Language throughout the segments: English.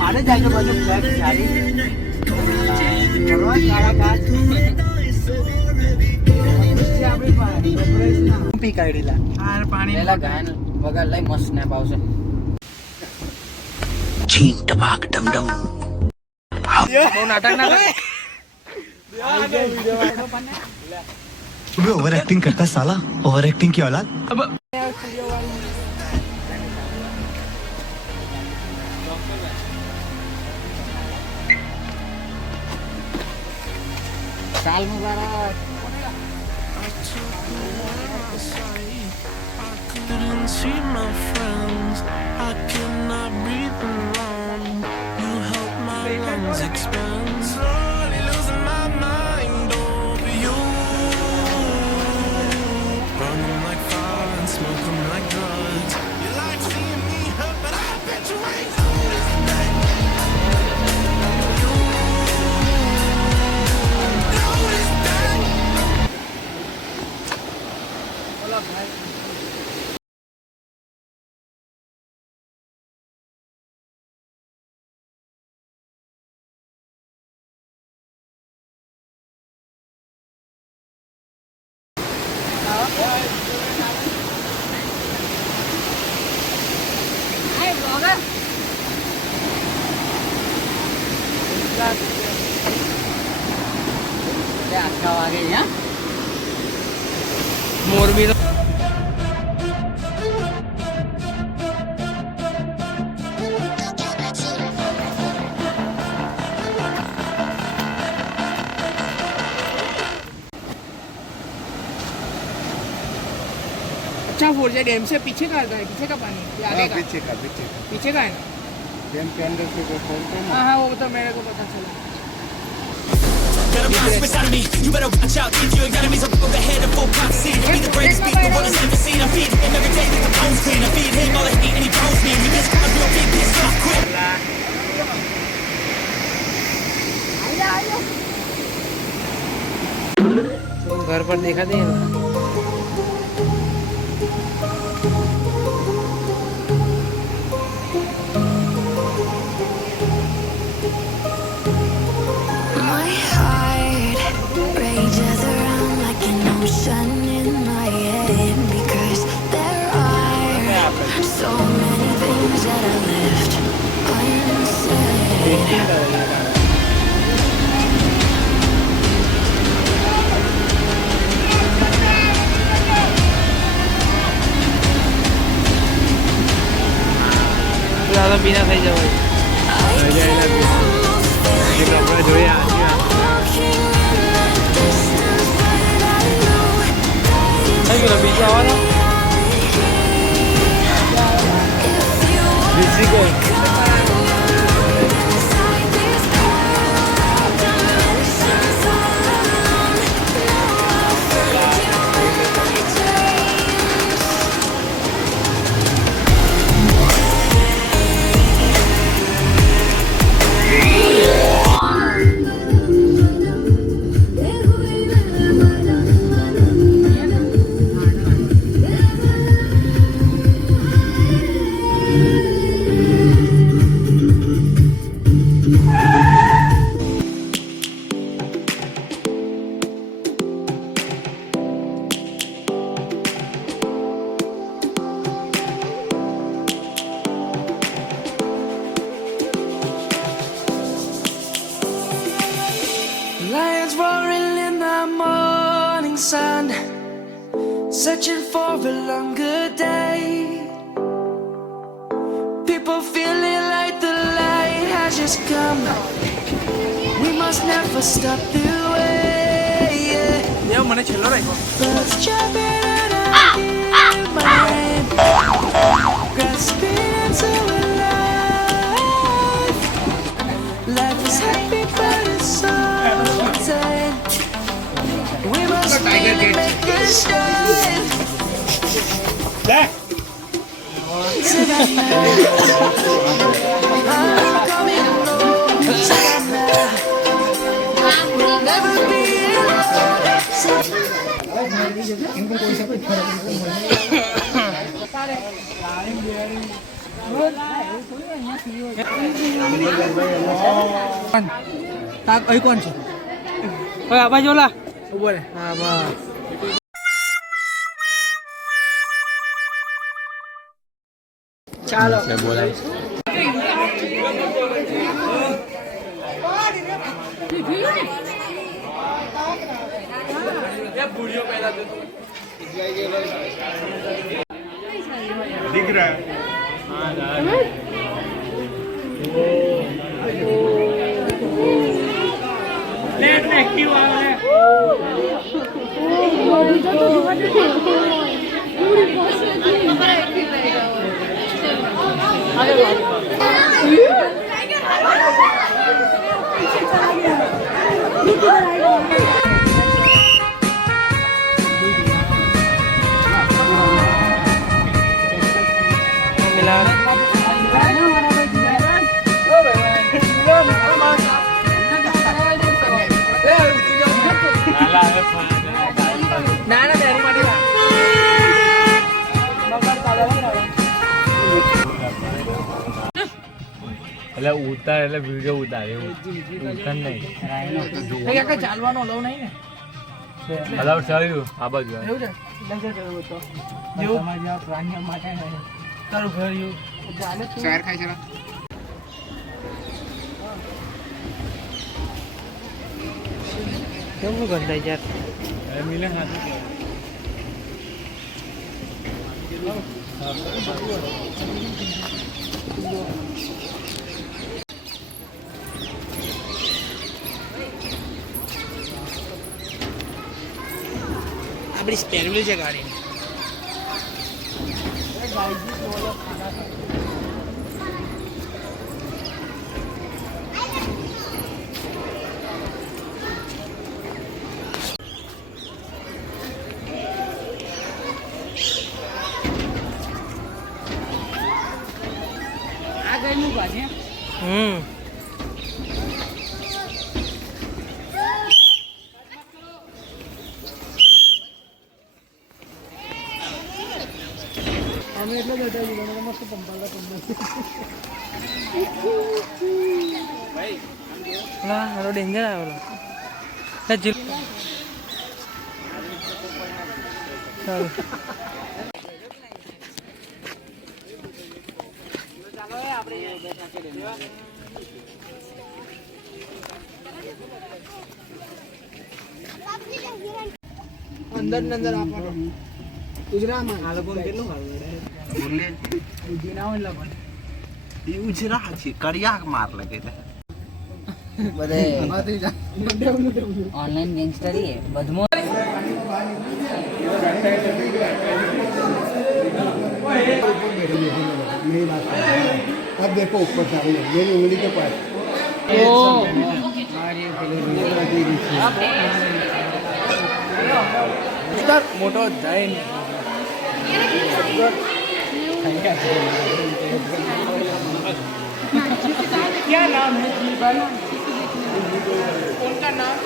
મારે જ આજુબાજુ ફ્લેટ સારી કરવા કાળા કાચ પી કાઢેલા આ પાણી પેલા ગાયન વગર લઈ મસ્ત સ્નેપ આવશે છીન ટપાક ડમડમ બહુ નાટક ના કરે ओवर एक्टिंग करता साला ओवर एक्टिंग की औलाद अब साल मुबारक See my friends, I cannot breathe alone. You help my lungs expand. Slowly losing my mind over you. Running like fire and smoking like drugs. You like seeing me hurt, but I bet you ain't noticed that. You noticed that. बोला भाई मोरबी अच्छा फोरजा dam से पीछे का आता है पीछे का पानी या आगे का पीछे का है ना डैम के अंदर से जो खोलते हैं हाँ हाँ वो तो मेरे को पता चला Got a monster inside of me. You better watch out. If you ain't got enemies, I'll go ahead and full prophecy. To be the greatest beast the world has ever seen. I feed him every day like the bones clean. I feed him all the hate and he bones me. He gets caught real big, pissed off quick. घर पर देखा दे My heart rages around like an ocean in my head because there are so many things that I left unsaid. ज़्यादा पीना सही जब कपड़ा जोड़े बीचा हुआ था बिजली को Lions roaring in the morning sun, searching for a longer day. People feeling like the light has just come. We must never stop the way. ये मने चलो रे Birds jumping and I'm in my hand, grasping into a life. Life is happy but it's so sad. We must really make a stand. Savannah, I'm coming home. Savannah, we'll never be alone. અહીં કોણ છે? આ બાજુ ઓલા ઉભો રે. હા બસ. ચાલો બોલાય. दिख रहा है. એટલે ઉતાર એટલે વિડીયો ઉતારે એવું ઉતાર નહીં ચાલવાનો અલાવ નહીં ને. અલાઉડ ચાલ્યું આ બાજુ એવું છે જેવું પ્રાણીઓ માટે તારું ઘર શહેર ખાય છે. કેવું ગંધાય યાર. મિલે આપણી સ્પેર વ્હીલ છે ગાડી. આ ગયનું બાજે. અમે એટલો બેઠા છીએ મસ્ત પંપાલા ભાઈ ના મારો ડેન્જર આવેલો. સારું અંદર ને અંદર આપવાનું ગુજરાતમાં આ લોકો કેટલું બુદ્ધિ ના હોય એટલે એ ઉજરા છે કડિયાક માર લગે છે બધે ઓનલાઈન ગેંગસ્ટર એ બધું अब देखो ऊपर सामने मेरी उंगली के पास. મોટો જૈન क्या नाम है जीवन? उनका नाम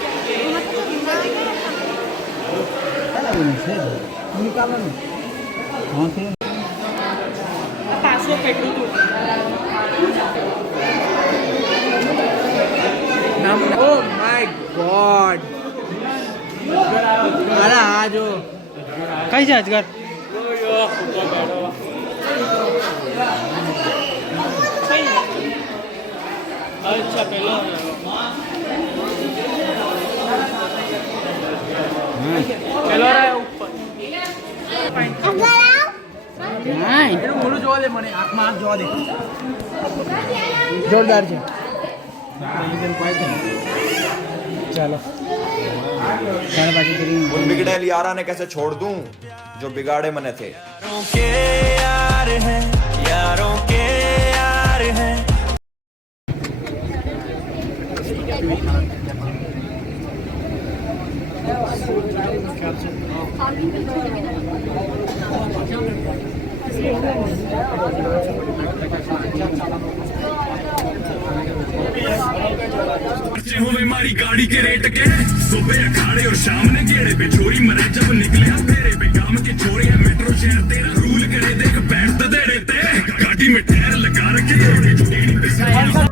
पासो पेटू नाम. Oh my God. अरे आ जो कहीं जा अजगर. अच्छा पहले પેલો રહ્યો ઉપર. નહીં મોડું જોવા દે મને. આંખમાં આંખ જોવા દે. જોરદાર છે. ચાલો उन बिगड़ेल यारा ने कैसे छोड़ दूं जो बिगाड़े मने थे. यारों के यार हैं. हुए मारी गाड़ी के रेट के सुबह अखाड़े और शाम ने गेड़े पे चोरी मरे जब निकले फेरे पे काम के चोरी है मेट्रो शहर तेरा रूल करे देख बैठ दे देते छाती में टायर लगा रखे छोटी छोटी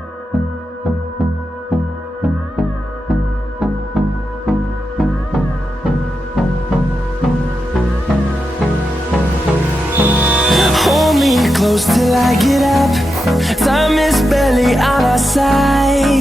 Hold me close till I get up. Time is barely on our side.